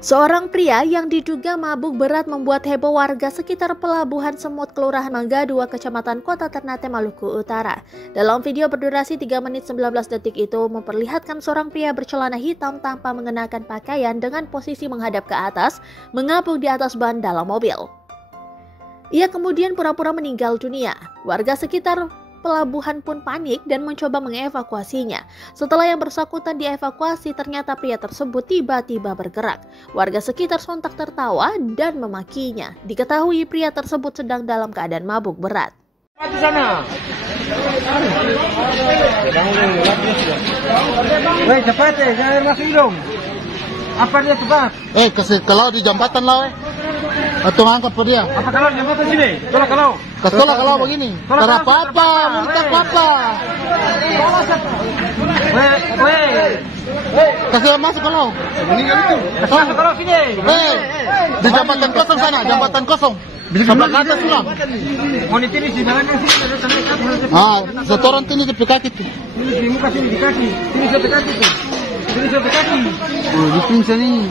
Seorang pria yang diduga mabuk berat membuat heboh warga sekitar Pelabuhan Semut, Kelurahan Mangga 2, Kecamatan Kota Ternate, Maluku Utara. Dalam video berdurasi 3 menit 19 detik itu memperlihatkan seorang pria bercelana hitam tanpa mengenakan pakaian dengan posisi menghadap ke atas, mengapung di atas ban dalam mobil. Ia kemudian pura-pura meninggal dunia. Warga sekitar pelabuhan pun panik dan mencoba mengevakuasinya. Setelah yang bersangkutan dievakuasi, ternyata pria tersebut tiba-tiba bergerak. Warga sekitar sontak tertawa dan memakinya. Diketahui pria tersebut sedang dalam keadaan mabuk berat. Di sana. Woi, cepat jangan masuk hidung. Apa dia cepat? Kalau di jambatan lah, atau ngangkat per dia. Apa kalau jambatan sini? Kalau. Kalau begini. Karena apa? Minta apa? Kasih masuk kalau. Ini kan itu. Masuk kalau sini. Di jambatan kosong sana, jambatan kosong. Sebelah atas pulang. Monit ini di sana sini. Setoran ini di kaki itu. Ini di muka sini di kaki. Ini di kaki itu. Ini di kaki. Oh, di pinggir sini.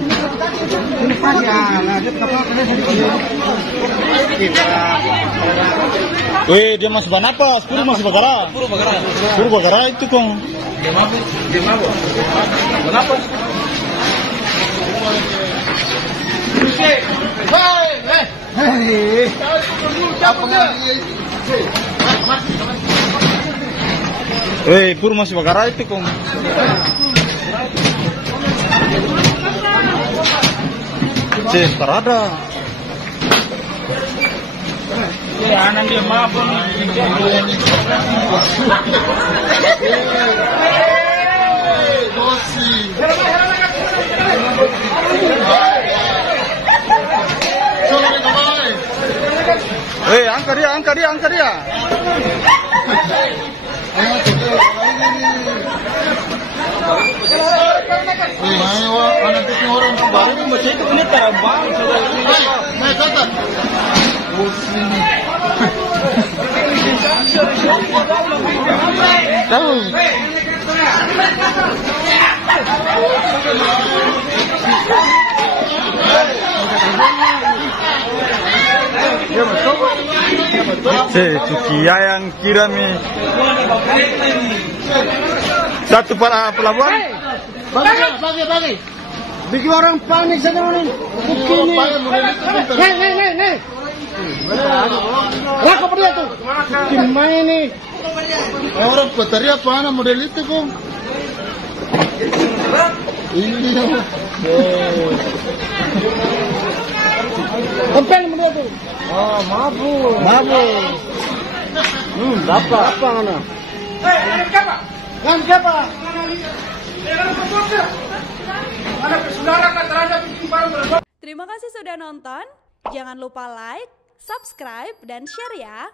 Ini pas ya. Lanjut kapal kena sini. Weh, dia masih apa? Sepuluh masih bagara. Sepuluh bagara itu kong. Dia mabuk. Kenapa? Pur masih bagara itu kong. Parada. Anak dia mabuk nih. Angkat dia. Orang baru ini macam itu punya terbang. Tahu. Cukia yang kira nih. Satu para pelabuhan. Bagi. Bikin orang panik saja nih. Nih. Rako apa dia tuh? Gimana ini? Orang petari apa model itu kok? Ini. Kempel dia tuh. Oh, mabuk. Apa mana? Kan siapa? Terima kasih sudah nonton. Jangan lupa like, subscribe, dan share ya.